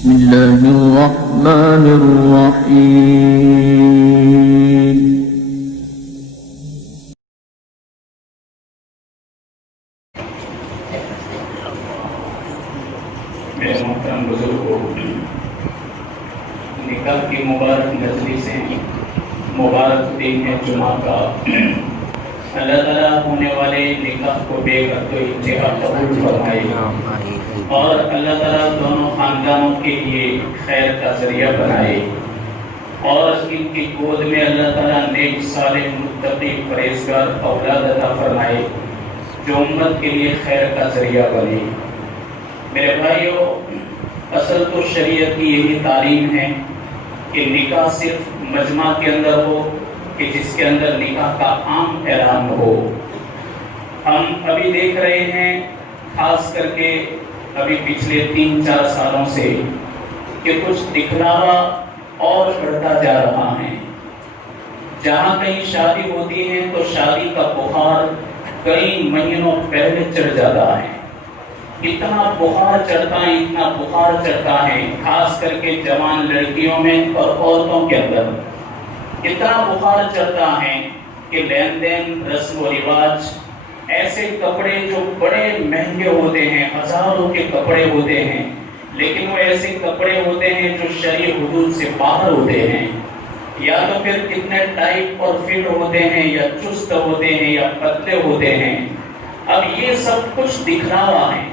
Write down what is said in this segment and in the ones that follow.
بسم الله الرحمن الرحيم میرے محترم بزرگوں، نکاح کی مبارک مجلسیں، مبارک دن ہے جمعہ کا۔ اللہ تعالیٰ ہونے والے نکاح کو بے حد و انتہا قبول فرمائے اور اللہ تعالیٰ دونوں خاندانوں کے لیے خیر کا ذریعہ بنائے اور ان کی گود میں اللہ تعالیٰ نیک صالح متقی پرہیزگار اولاد عطا فرمائے جو امت کے لیے خیر کا ذریعہ بنے۔ میرے بھائیوں، اصل تو شریعت کی یہی تعلیم ہے کہ نکاح صرف مجمع کے اندر ہو کہ جس کے اندر نکاح کا عام اعلان ہو۔ ہم ابھی دیکھ رہے ہیں، خاص کر کے ابھی پچھلے 3-4 سالوں سے، کہ کچھ دکھلاوا اور بڑھتا جا رہا ہے۔ جہاں کہیں شادی ہوتی ہے تو شادی کا بخار کئی مہینوں پہلے چڑھ جاتا ہے۔ اتنا بخار چڑھتا ہے خاص کر کے جوان لڑکیوں میں اور عورتوں کے اندر اتنا بخار چڑھتا ہے کہ لین دین، رسم و رواج، ایسے کپڑے جو بڑے مہنگے ہوتے ہیں، ہزاروں کے کپڑے ہوتے ہیں، لیکن وہ ایسے کپڑے ہوتے ہیں جو شرعی حدود سے باہر ہوتے ہیں، یا تو پھر کتنے ٹائٹ اور فٹ ہوتے ہیں، یا چست ہوتے ہیں، یا پتلے ہوتے ہیں۔ اب یہ سب کچھ دکھلاوا ہے۔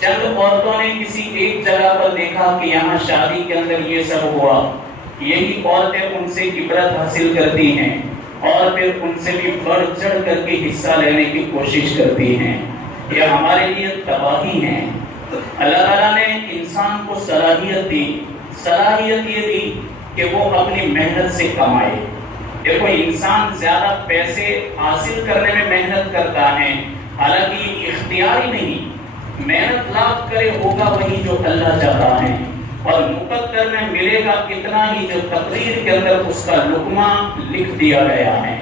چند عورتوں نے کسی ایک جگہ پر دیکھا کہ یہاں شادی کے اندر یہ سب ہوا، یہی عورتیں ان سے عبرت حاصل کرتی ہیں اور پھر ان سے بھی بڑھ چڑھ کر کے حصہ لینے کی کوشش کرتی ہیں۔ یہ ہمارے لیے تباہی ہے۔ اللہ تعالیٰ نے انسان کو صلاحیت یہ دی کہ وہ اپنی محنت سے کمائے۔ دیکھو، انسان زیادہ پیسے حاصل کرنے میں محنت کرتا ہے، حالانکہ یہ اختیاری نہیں، محنت لاکھ کرے ہوگا وہی جو اللہ چاہتا ہے، اور مقدر میں ملے گا اتنا ہی جو تقدیر کے اندر اس کا لقمہ لکھ دیا گیا ہے۔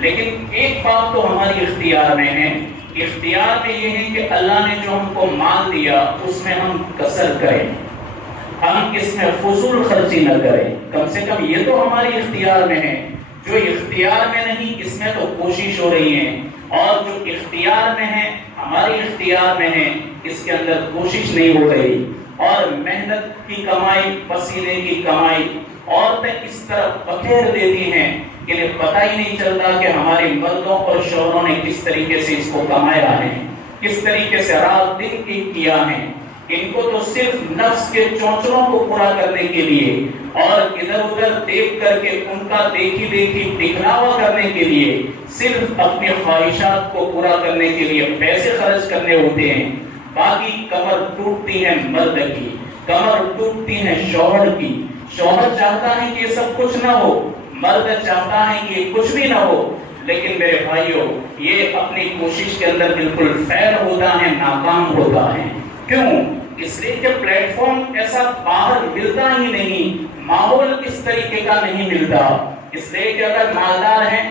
لیکن ایک بات تو ہماری اختیار میں ہے، اختیار میں یہ ہے کہ اللہ نے جو ہم کو مال دیا اس میں ہم قصر کریں، ہم اس میں فضول خرچی نہ کریں۔ کم سے کم یہ تو ہماری اختیار میں ہے۔ جو اختیار میں نہیں اس میں تو کوشش ہو رہی ہے، اور جو اختیار میں ہے، ہماری اختیار میں ہے، اس کے اندر کوشش نہیں ہو رہی۔ اور محنت کی کمائی، پسینے کی کمائی عورتیں اس طرح بکھیر دیتی ہیں کہ انہیں پتہ ہی نہیں چلتا کہ ہمارے مردوں اور شوہروں نے کس طریقے سے اس کو کمایا ہے، کس طریقے سے رات دن کیا ہے۔ ان کو تو صرف نفس کے چونچلوں کو پورا کرنے کے لیے اور ادھر ادھر دیکھ کر کے ان کا دیکھی دکھلاوا کرنے کے لیے، صرف اپنی خواہشات کو پورا کرنے کے لیے پیسے خرچ کرنے ہوتے ہیں۔ باقی کمر ٹوٹتی ہے مرد کی، کمر ٹوٹتی ہے شوہر کی۔ شوہر چاہتا ہے کہ یہ سب کچھ نہ ہو، مرد چاہتا ہے کہ یہ کچھ بھی نہ ہو، لیکن میرے بھائیوں یہ اپنی کوشش کے اندر بالکل فیل ہوتا ہے، ناکام ہوتا ہے۔ کیوں؟ اس لیے کہ پلیٹ فارم ایسا باہر ملتا ہی نہیں، ماحول اس طریقے کا نہیں ملتا۔ اس لیے کہ اگر مالدار ہیں،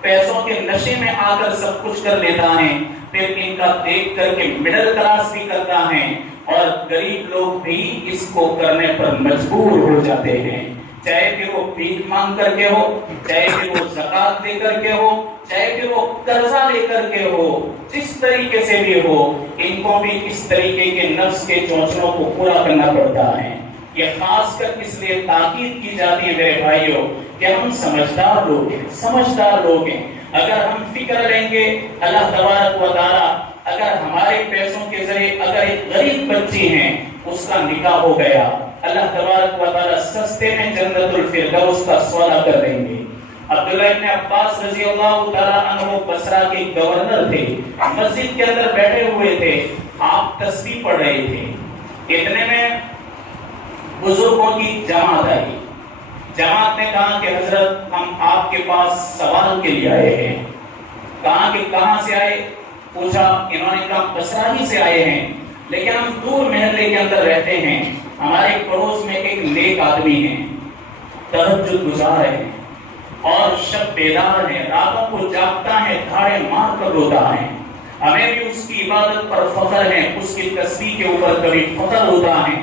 پیسوں کے نشے میں آ کر سب کچھ کر لیتا ہے، پھر ان کا دیکھ کر کے مڈل کلاس بھی کرتا ہے، اور غریب لوگ بھی اس کو کرنے پر مجبور ہو جاتے ہیں، چاہے کہ وہ بھیک مانگ کر کے ہو، چاہے کہ وہ زکات دے کر کے ہو، چاہے کہ وہ قرضہ لے کر کے ہو، جس طریقے سے بھی ہو، ان کو بھی اس طریقے کے نفس کے چونچلوں کو پورا کرنا پڑتا ہے۔ یہ خاص کر اس لیے تاکید کی جاتی ہے میرے بھائیوں کہ ہم سمجھدار لوگ ہیں۔ اگر ہم فکر لیں گے، اللہ تبارک و تعالی اگر ہمارے پیسوں کے ذریعے اگر ایک غریب بچی ہیں اس کا نکاح ہو گیا، اللہ تبارک و تعالی سستے میں جنت الفردوس کا سودا کر دیں گے۔ عبداللہ ابن عباس رضی اللہ تعالی عنہ بصرہ کے گورنر تھے، مسجد کے اندر بیٹھے ہوئے تھے، آپ تسبیح پڑھ رہے تھے، اتنے میں بزرگوں کی جماعت آئی۔ جماعت نے کہا کہ حضرت ہم آپ کے پاس سوال کے لیے آئے ہیں۔ کہا کہ کہاں سے آئے؟ پوچھا، انہوں نے کہا بصرہ ہی سے آئے ہیں، لیکن ہم دور محلے کے اندر رہتے ہیں، ہمارے پڑوس میں ایک نیک آدمی ہے، تہجد گزار ہے اور شب بیدار ہے، راتوں کو جاگتا ہے، دھاڑے مار کر روتا ہے، ہمیں بھی اس کی عبادت پر فخر ہے، اس کی تسبیح کے اوپر کبھی فخر ہوتا ہے،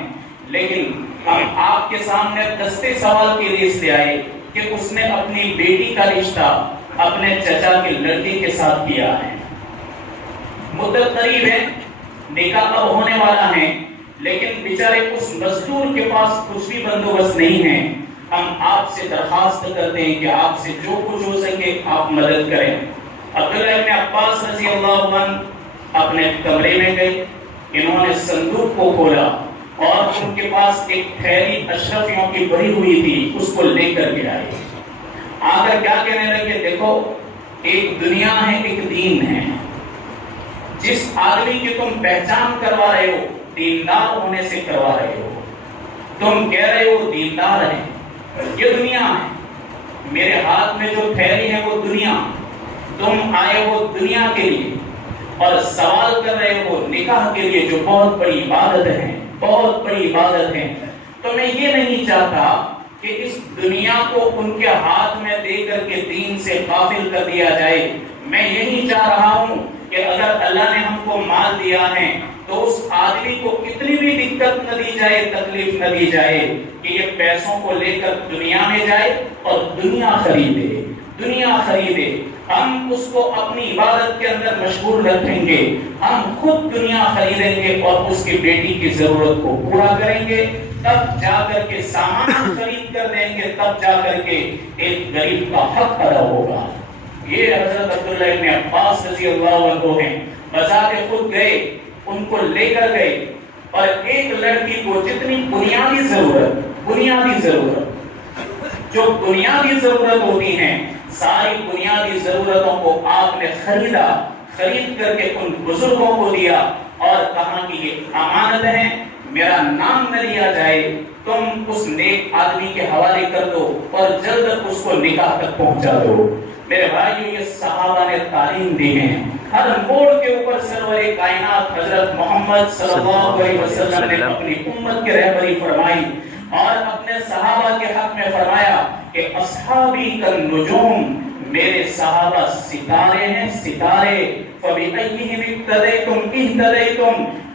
لیکن ہم آپ کے سامنے دستے سوال کے لیے اس لیے آئے کہ اس نے اپنی بیٹی کا رشتہ اپنے چچا کے لڑکے کے ساتھ کیا ہے، مدت قریب ہے، نکاح اب ہونے والا ہے، لیکن بیچارے اس مزدور کے پاس کچھ بھی بندوبست نہیں ہے۔ ہم آپ سے درخواست کرتے ہیں کہ آپ سے جو کچھ ہو سکے آپ مدد کریں۔ عبداللہ ابن عباس رضی اللہ عنہ اپنے کمرے میں گئے، انہوں نے صندوق کو کھولا اور ان کے پاس ایک تھیلی اشرفیوں کی بھری ہوئی تھی، اس کو لے کر کے آئے۔ آ کر کیا کہنے لگے، دیکھو ایک دنیا ہے ایک دین ہے، جس آدمی کی تم پہچان کروا رہے ہو دیندار ہونے سے کروا رہے ہو، تم کہہ رہے ہو دیندار ہے، یہ دنیا ہے، میرے ہاتھ میں جو تھیلی ہے وہ دنیا، تم آئے ہو دنیا کے لیے اور سوال کر رہے ہو نکاح کے لیے جو بہت بڑی عبادت ہے، بہت بڑی عبادت ہے، تو میں یہ نہیں چاہتا کہ اس دنیا کو ان کے ہاتھ میں دے کر کے دین سے غافل کر دیا جائے۔ میں یہی چاہ رہا ہوں کہ اگر اللہ نے ہم کو مال دیا ہے تو اس آدمی کو کتنی بھی دقت نہ دی جائے، تکلیف نہ دی جائے کہ یہ پیسوں کو لے کر دنیا میں جائے اور دنیا خریدے، دنیا خریدے۔ ہم اس کو اپنی عبادت کے اندر مشغول رکھیں گے، ہم خود دنیا خریدیں گے اور اس کی بیٹی کی ضرورت کو پورا کریں گے، تب جا کر کے سامان خرید کر دیں گے، تب جا کر کے ایک غریب کا حق ادا ہوگا۔ یہ حضرت عبداللہ ابن عباس رضی اللہ عنہ ہیں، بذات خود گئے، ان کو لے کر گئے اور ایک لڑکی کو جتنی بنیادی ضرورت جو بنیادی ضرورت ہوتی ہیں، ساری بنیادی ضرورتوں کو آپ نے خرید کر کے ان بزرگوں کو دیا اور کہا کہ یہ امانت ہے، میرا نام نہ لیا جائے، تم اس نیک آدمی کے حوالے کر دو اور جلد اس کو نکاح تک پہنچا دو۔ میرے بھائیو، یہ صحابہ نے تعلیم دی ہے، ہر موڑ کے اوپر سرور کائنات حضرت محمد صلی اللہ علیہ وسلم نے اپنی امت کے رہبری فرمائی اور اپنے صحابہ کے حق میں فرمایا کہ اصحابی کالنجوم، میرے صحابہ ستارے ہیں، ستارے، فَبِأَيِّهِمْ اقْتَدَيْتُمْ اهْتَدَيْتُمْ،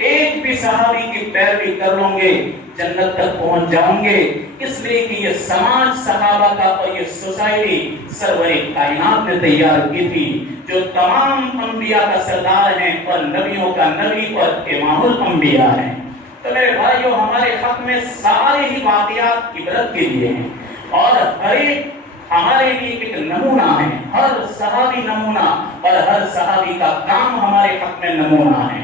ایک بھی صحابی کی پیروی کر لوں گے جنت تک پہنچ جاؤں گے۔ اس لیے کہ یہ سماج صحابہ کا اور یہ سوسائٹی سرور کائنات نے تیار کی تھی، جو تمام انبیاء کا سردار ہیں اور نبیوں کا نبی اور امام الانبیاء ہیں۔ تو میرے بھائیو، ہمارے حق میں سارے ہی واقعات عبرت کے لیے ہیں اور ہر ایک ہمارے لیے ایک نمونہ ہے، ہر صحابی نمونہ اور ہر صحابی کا کام ہمارے حق میں نمونہ ہے۔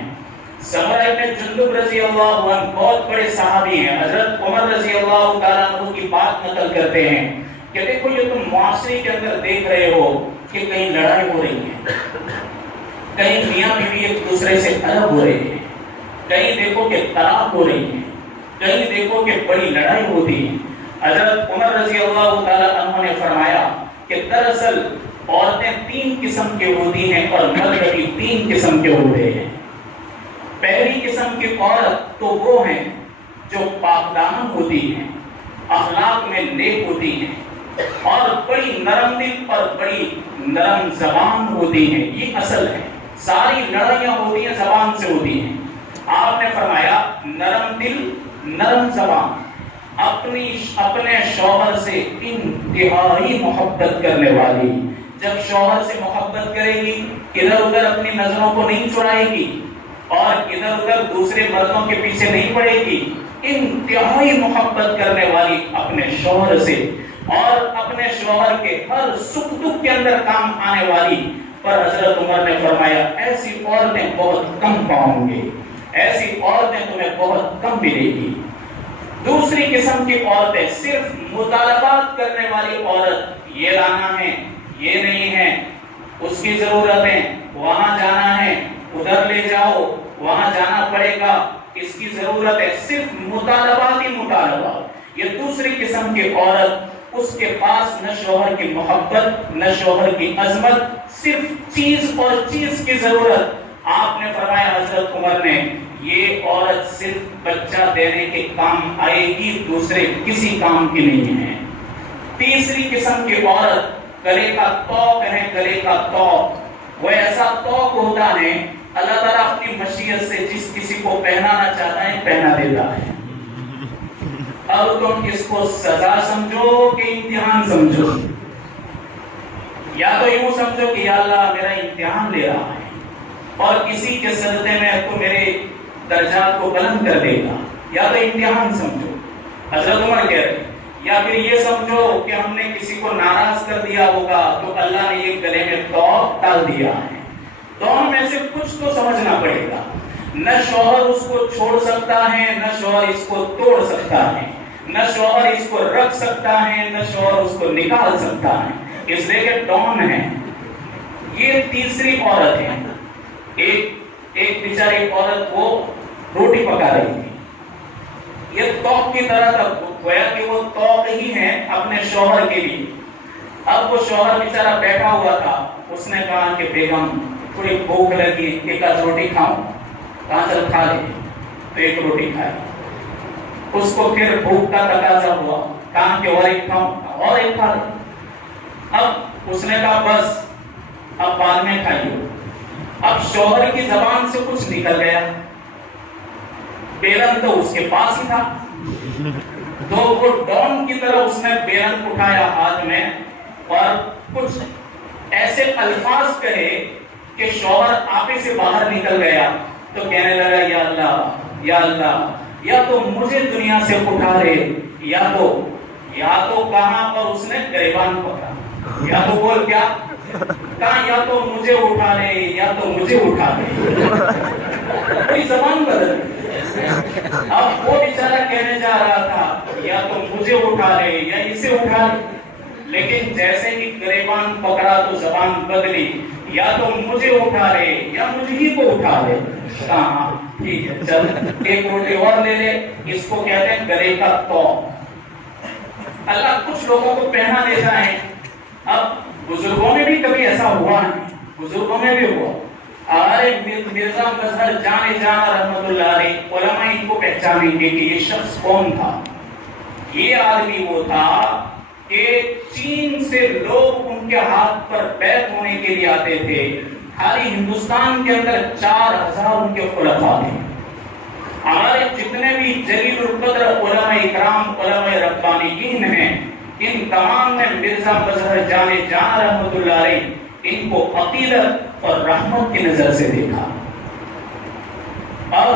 سمرہ ابن جندب رضی اللہ عنہ بہت بڑے صحابی ہیں، حضرت عمر رضی اللہ تعالیٰ عنہ کی بات نقل کرتے ہیں کہ دیکھو یہ تم معاشرے کے اندر دیکھ رہے ہو کہ کہیں لڑائی ہو رہی ہے، کہیں میاں بیوی ایک دوسرے سے الگ ہو رہے ہیں، کہیں دیکھو کہ طلاق ہو رہی ہے، کہیں دیکھو کہ بڑی لڑائی ہوتی ہے۔ حضرت عمر رضی اللہ تعالیٰ عنہ نے فرمایا کہ دراصل عورتیں 3 قسم کے ہوتی ہیں اور مرد بھی 3 قسم کے ہوتے ہیں۔ پہلی قسم کی عورت تو وہ ہیں جو پاک دامن ہوتی ہیں، اخلاق میں نیک ہوتی ہیں اور بڑی نرم دل اور بڑی نرم زبان ہوتی ہیں، یہ اصل ہے۔ ساری لڑائیاں ہوتی ہیں زبان سے ہوتی ہیں۔ آپ نے فرمایا نرم دل، نرم زبان، اپنے شوہر سے انتہائی محبت کرنے والی، جب شوہر سے محبت کرے گی ادھر ادھر اپنی نظروں کو نہیں چڑھائے گی اور ادھر ادھر دوسرے مردوں کے پیچھے نہیں پڑے گی، انتہائی محبت کرنے والی اپنے شوہر سے اور اپنے شوہر کے ہر سکھ دکھ کے اندر کام آنے والی۔ پر حضرت عمر نے فرمایا ایسی عورتیں بہت کم پاؤں گے، ایسی عورتیں تمہیں بہت کم ملے گی۔ دوسری قسم کی عورتیں صرف مطالبات کرنے والی عورت، یہ لانا ہے، یہ نہیں ہے، اس کی ضرورت ہے، وہاں جانا ہے، ادھر لے جاؤ، وہاں جانا پڑے گا، اس کی ضرورت ہے، صرف مطالبات ہی مطالبات۔ یہ دوسری قسم کی عورت، اس کے پاس نہ شوہر کی محبت نہ شوہر کی عظمت، صرف چیز اور چیز کی ضرورت۔ آپ نے فرمایا حضرت عمر نے یہ عورت صرف بچہ دینے کے کام آئے گی، دوسرے کسی کام کی نہیں ہے۔ تیسری قسم کی عورت گلے کا توق ہے، گلے کا توق، وہ ایسا توق ہوتا ہے اللہ تعالیٰ اپنی مشیت سے جس کسی کو پہنانا چاہتا ہے پہنا دیتا ہے۔ اب تم اس کو سزا سمجھو کہ امتحان سمجھو؟ یا تو یوں سمجھو کہ یا اللہ میرا امتحان لے رہا ہے اور کسی کے صدقے میں تو میرے درجات کو بلند کر دے گا، یا تو امتحان سمجھو حضرت عمر کہہ رہے، یا پھر یہ سمجھو کہ ہم نے کسی کو ناراض کر دیا ہوگا تو اللہ نے یہ گلے میں توق ڈال دیا ہے۔ دونوں میں سے کچھ تو سمجھنا پڑے گا، نہ شوہر اس کو چھوڑ سکتا ہے، نہ شوہر اس کو توڑ سکتا ہے، نہ شوہر اس کو رکھ سکتا ہے، نہ شوہر اس کو نکال سکتا ہے، اس لیے کہ ڈون ہے۔ یہ تیسری عورت ہے، ایک بیچاری عورت وہ روٹی پکا رہی تھی، یہ توق کی طرح تھا، گویا کہ وہ توق ہی ہے اپنے شوہر کے لیے۔ اب وہ شوہر بیچارہ بیٹھا ہوا تھا، اس نے کہا کہ بیگم تھوڑی بھوک لگی، ایک آدھ روٹی کھاؤں؟ کہاں چل کھا لے، تو ایک روٹی کھائی۔ اس کو پھر بھوک کا تقاضا ہوا، کہاں کہ اور ایک کھاؤں؟ اور ایک کھا لے۔ اب اس نے کہا بس اب بعد میں کھائیے۔ اب شوہر کی زبان سے کچھ نکل گیا، بیلن تو اس کے پاس ہی تھا، تو وہ ڈون کی طرح اس نے بیلن اٹھایا ہاتھ میں اور کچھ ایسے الفاظ کہے کہ شوہر آپے سے باہر نکل گیا، تو کہنے لگا یا اللہ یا اللہ، یا تو مجھے دنیا سے اٹھا لے، یا تو کہا اور اس نے گریبان پکڑا، یا تو بول کیا کہا، یا تو مجھے اٹھا لے یا تو مجھے اٹھا لے، کوئی زبان بدل گئی۔ اب وہ بیچارہ کہنے جا رہا تھا یا تو مجھے اٹھا لے یا اسے اٹھا لے، لیکن جیسے ہی گریبان پکڑا تو زبان بدلی، یا تو مجھے اٹھا لے یا مجھے ہی کو اٹھا لے۔ کہاں ٹھیک ہے چل ایک روٹی اور لے لے، اس کو کہتے ہیں گلے کا توق۔ اللہ کچھ لوگوں کو پہنا دیتا ہے۔ اب بزرگوں میں بھی کبھی ایسا ہوا ہے، بزرگوں میں بھی ہوا۔ ہمارے مرزا مظہر جان جانا رحمت اللہ علیہ، علماء ان کو پہچانیں گے کہ یہ شخص کون تھا۔ یہ آدمی وہ تھا کہ چین سے لوگ ان کے ہاتھ پر بیعت ہونے کے لیے آتے تھے۔ خالی ہندوستان کے اندر 4000 ان کے خلفاء تھے۔ ہمارے جتنے بھی جلیل القدر علماء اکرام، علماء ربانیین ہیں، ان تمام نے مرزا مظہر جان جانا رحمت اللہ علیہ ان کو عقیدت اور رحمت کی نظر سے دیکھا۔ اور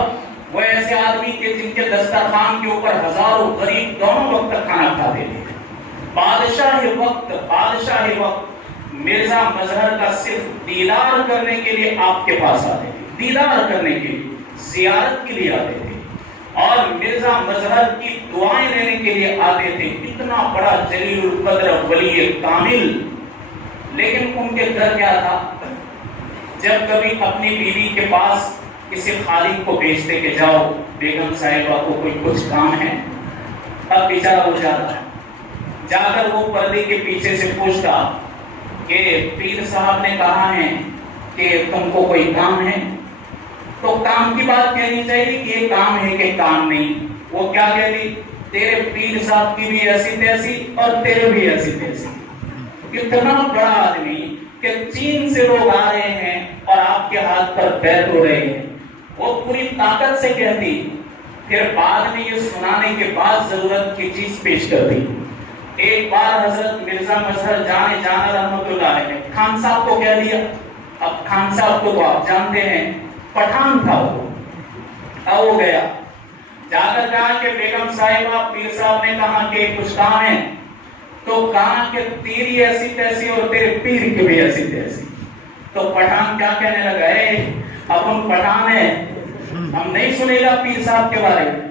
وہ ایسے آدمی کے جن کے دسترخوان کے اوپر ہزاروں غریب دونوں وقت کھانا کھاتے تھے۔ بادشاہ وقت مرزا مظہر کا صرف دیدار کرنے کے لیے آپ کے پاس آتے تھے، دیدار کرنے کے لیے، زیارت کے لیے آتے تھے، اور مرزا مظہر کی دعائیں لینے کے لیے آتے تھے۔ اتنا بڑا جلیل القدر ولی کامل، لیکن ان کے گھر کیا تھا؟ جب کبھی اپنی بیوی کے پاس کسی خادم کو بھیجتے کہ جاؤ بیگم صاحبہ کو کوئی کچھ کام ہے، اب بیچارہ ہو جاتا، جا کر وہ پردے کے پیچھے سے پوچھتا کہ پیر صاحب نے کہا ہے کہ تم کو کوئی کام ہے، تو کام کی بات کہنی چاہیے کہ یہ کام ہے کہ کام نہیں۔ وہ کیا کہتی؟ تیرے پیر صاحب کی بھی ایسی تیسی اور تیرے بھی ایسی تیسی۔ اتنا بڑا آدمی کہ چین سے لوگ آ رہے ہیں اور آپ کے ہاتھ پر بیعت ہو رہے ہیں، وہ پوری طاقت سے کہتی، پھر بعد میں یہ سنانے کے بعد ضرورت کی چیز پیش کرتی۔ ایک بار حضرت مرزا مظہر جان جانا رحمت اللہ علیہ نے خان صاحب کو کہہ دیا۔ اب خان صاحب کو تو آپ جانتے ہیں پٹھان تھا وہ، اب وہ گیا جا کر کہا کہ بیگم صاحبہ پیر صاحب نے کہا کہ کچھ کام ہے، تو کہا کہ تیری ایسی تیسی اور تیرے پیر کی بھی ایسی تیسی۔ تو پٹھان کیا کہنے لگا، اب ہم پٹھان ہیں، ہم نہیں سنے گا پیر صاحب کے بارے میں،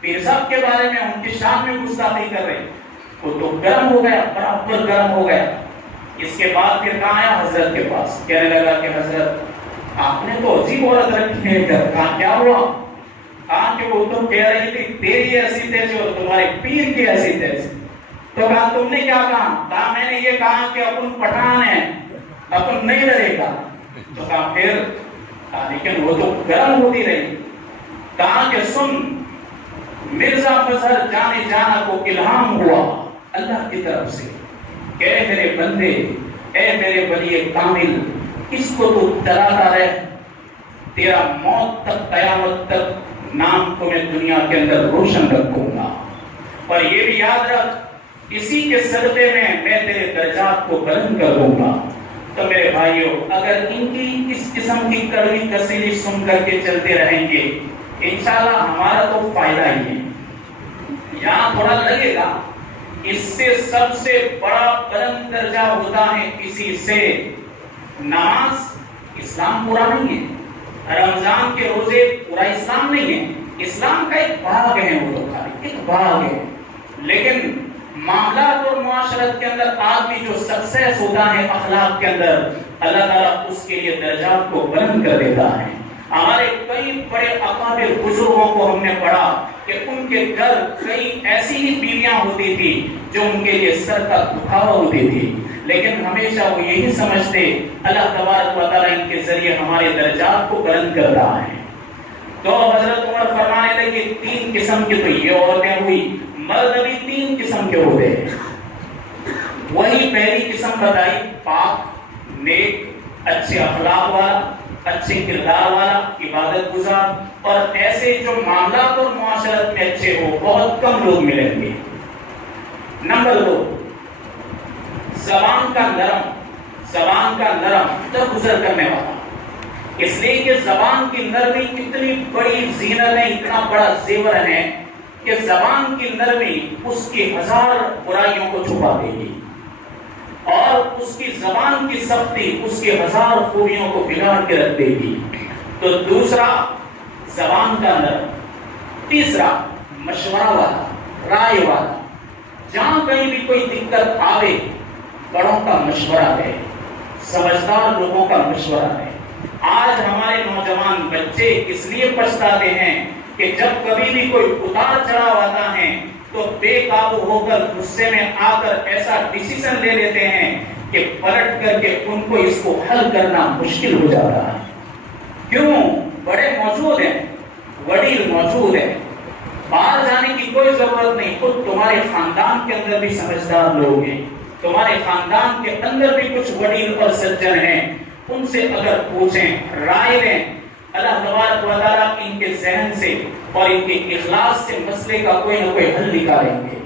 پیر صاحب کے بارے میں ان کی شان میں گستاخی کر رہے۔ وہ تو گرم ہو گیا، برابر گرم ہو گیا۔ اس کے بعد پھر کہاں آیا حضرت کے پاس، کہنے لگا کہ حضرت آپ نے تو عجیب عورت رکھی ہے، کہا کیا ہوا؟ کہا کہ وہ تو کہہ رہی تھی تیری ایسی تیسی اور تمہارے پیر کی ایسی تیسی۔ تو کہا تم نے کیا کہا؟ کہا میں نے یہ کہا کہ اپن پٹھان ہیں، اپن نہیں لڑے گا۔ تو کہا پھر؟ کہا لیکن وہ تو گرم ہوتی رہی۔ کہا کہ سن، مرزا مظہر جانے جانا کو الہام ہوا اللہ کی طرف سے کہ اے میرے بندے، اے میرے ولی کامل، اس کو تو ڈراتا رہے، تیرا موت تک قیامت تک نام کو میں دنیا کے اندر روشن رکھوں گا۔ اور یہ بھی یاد رکھ اسی کے صدقے میں میں تیرے درجات کو بلند کر دوں گا۔ تو میرے بھائیوں اگر ان کی اس قسم کی کڑوی تسلی سن کر کے چلتے رہیں گے انشاءاللہ ہمارا تو فائدہ ہی ہے۔ یہاں تھوڑا لگے گا اس سے سب سے بڑا بلند درجہ ہوتا ہے کسی سے نماز۔ اسلام پورا نہیں ہے، رمضان کے روزے پورا اسلام نہیں ہے، اسلام کا ایک بھاگ ہے، وہ تو ایک بھاگ ہے، لیکن معاملات اور معاشرت کے اندر آدمی جو سکسیس ہوتا ہے اخلاق کے اندر اللہ تعالیٰ اس کے لیے درجات کو بلند کر دیتا ہے۔ ہمارے کئی بڑے اکابر بزرگوں کو ہم نے پڑھا کہ ان کے گھر کئی ایسی ہی بیویاں ہوتی تھی جو ان کے لیے سر کا دکھاوا ہوتی تھی، لیکن ہمیشہ وہ یہی سمجھتے اللہ تبارک و تعالیٰ ان کے ذریعے ہمارے درجات کو بلند کر رہا ہے۔ تو حضرت عمر فرمانے لگے تین قسم کی تو یہ عورتیں ہوئی، مرد بھی تین قسم کے ہوتے ہیں۔ وہی پہلی قسم بتائی پاک، نیک، اچھے اخلاق والا، اچھے کردار والا، عبادت گزار، اور ایسے جو معاملات اور معاشرت میں اچھے ہو بہت کم لوگ ملیں گے۔ نمبر 2، زبان کا نرم درگزر کرنے والا۔ اس لیے کہ زبان کی نرمی اتنی بڑی زینت ہے، اتنا بڑا زیور ہے کہ زبان کی نرمی اس کی 1000 برائیوں کو چھپا دے گی، اور اس کی زبان کی سختی اس کی 1000 خوبیوں کو بگاڑ کے رکھ دے گی۔ تو دوسرا زبان کا نرم، تیسرا مشورہ والا، رائے والا، جہاں کہیں بھی کوئی دقت آوے بڑوں کا مشورہ ہے، سمجھدار لوگوں کا مشورہ ہے۔ آج ہمارے نوجوان بچے اس لیے پچھتاتے ہیں کہ جب کبھی بھی کوئی اتار چڑھاؤ آتا ہے تو بے قابو ہو کر غصے میں آ کر ایسا ڈیسیژن لے لیتے ہیں کہ پلٹ کر کے ان کو اس کو حل کرنا مشکل ہو جاتا ہے۔ کیوں؟ بڑے موجود ہیں، وڈیل موجود ہیں، باہر جانے کی کوئی ضرورت نہیں، خود تمہارے خاندان کے اندر بھی سمجھدار لوگ ہیں، تمہارے خاندان کے اندر بھی کچھ وڈیل اور سجن ہیں، ان سے اگر پوچھیں، رائے لیں، اللہ تبارک و تعالیٰ ان کے ذہن سے اور ان کے اخلاص سے مسئلے کا کوئی نہ کوئی حل نکالیں گے۔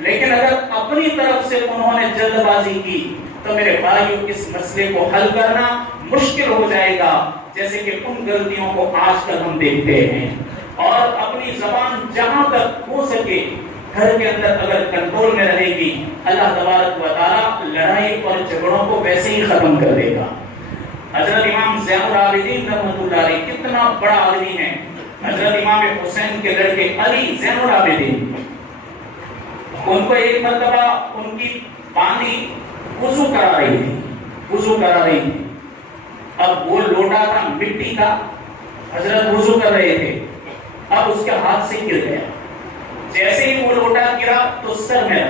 لیکن اگر اپنی طرف سے انہوں نے جلد بازی کی تو میرے بھائیوں اس مسئلے کو حل کرنا مشکل ہو جائے گا، جیسے کہ ان غلطیوں کو آج کل ہم دیکھتے ہیں۔ اور اپنی زبان جہاں تک ہو سکے گھر کے اندر اگر کنٹرول میں رہے گی اللہ تبارک و تعالیٰ لڑائی اور جھگڑوں کو ویسے ہی ختم کر دے گا۔ حضرت امام زین العابدین رحمۃ اللہ علیہ کتنا بڑا آدمی ہے، حضرت امام حسین کے لڑکے علی زین العابدین، ان کو ایک مرتبہ ان کی باندھی وضو کرا رہی تھی، اب وہ لوٹا تھا مٹی کا، حضرت وضو کر رہے تھے، اب اس کے ہاتھ سے گر گیا، جیسے ہی وہ لوٹا گرا تو سر میں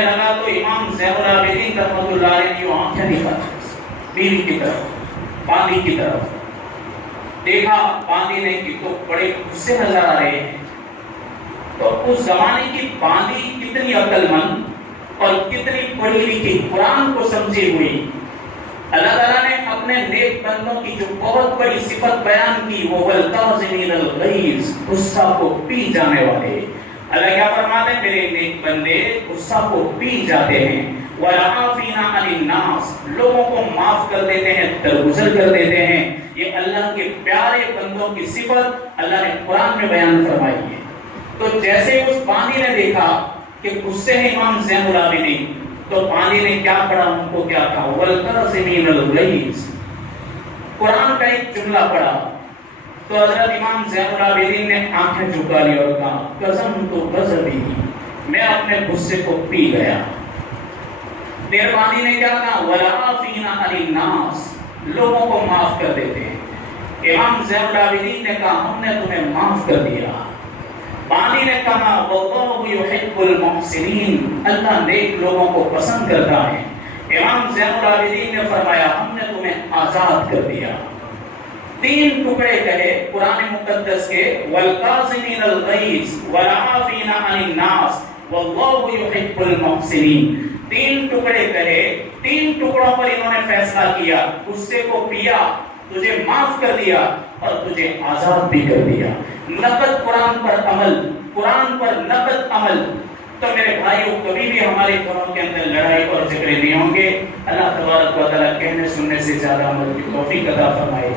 لگا تو امام زین العابدین رحمۃ اللہ علیہ نے آنکھیں نکالی بیوی کی طرف، باندھی کی طرف، دیکھا باندھی نے کہ تو بڑے غصے نظر آ رہے ہیں۔ تو اس زمانے کی باندھی کتنی عقل مند اور کتنی پڑھی لکھی، قرآن کو سمجھی ہوئی، اللہ تعالیٰ نے اپنے نیک بندوں کی جو بہت بڑی صفت بیان کی، وہ والکاظمین الغیظ، غصہ کو پی جانے والے۔ اللہ کیا فرماتے ہیں؟ میرے نیک بندے غصہ کو پی جاتے ہیں، والعافین عن الناس، لوگوں کو معاف کر دیتے ہیں، درگزر کر دیتے ہیں۔ یہ اللہ کے پیارے بندوں کی صفت اللہ نے قرآن میں بیان فرمائی ہے۔ تو جیسے اس باندھی نے دیکھا کہ غصے ہیں امام زین العابدین، تو باندھی نے کیا پڑھا، ان کو کیا کہا؟ والکاظمین الغیظ، قرآن کا ایک جملہ پڑھا۔ تو حضرت امام زین العابدین نے آنکھیں جھکا لی اور کہا قسم تو غضبی، میں اپنے غصے کو پی گیا۔ پھر باندھی نے کیا کہا؟ والعافین عن الناس، لوگوں کو معاف کر دیتے ہیں۔ امام زین العابدین نے کہا ہم نے تمہیں معاف کر دیا۔ باندھی نے کہا واللہ یحب المحسنین، اللہ نیک لوگوں کو پسند کرتا ہے۔ امام زین العابدین نے فرمایا ہم نے تمہیں آزاد کر دیا۔ 3 ٹکڑے کہے قرآن مقدس کے، والکاظمین الغیظ، والعافین عن الناس، واللہ یحب المحسنین۔ 3 ٹکڑے کہے، 3 ٹکڑوں پر انہوں نے فیصلہ کیا، غصے کو پیا، تجھے معاف کر دیا اور تجھے آزاد بھی کر دیا۔ نقد قرآن پر عمل، قرآن قرآن پر نقد عمل، تو میرے بھائیوں کبھی بھی ہمارے گھروں کے اندر لڑائی اور جھگڑے نہیں ہوں گے۔ اللہ تبارک و تعالیٰ کہنے سننے سے زیادہ عمل کی توفیق عطا فرمائے۔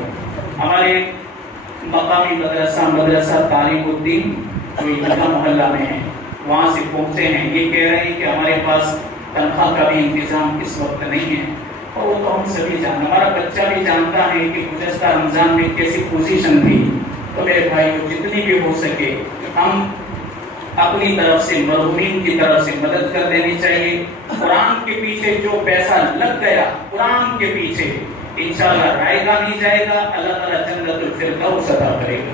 ہمارے مقامی مدرسہ تعلیم الدین جو یہاں محلہ میں ہے، وہاں سے پہنچے ہیں، یہ کہہ رہے ہیں کہ ہمارے پاس تنخواہ کا بھی انتظام اس وقت نہیں ہے، اور وہ تو ہم سبھی جانتے، ہمارا بچہ بھی جانتا ہے کہ گزشتہ رمضان میں کیسی پوزیشن تھی۔ تو میرے بھائیوں جتنی بھی ہو سکے ہم اپنی طرف سے مرحومین کی طرف سے مدد کر دینی چاہیے۔ قرآن کے پیچھے جو پیسہ لگ گیا، قرآن کے پیچھے انشاءاللہ رائے گا نہیں جائے گا، اللہ تعالیٰ جنت الفردوس عطا کرے گا۔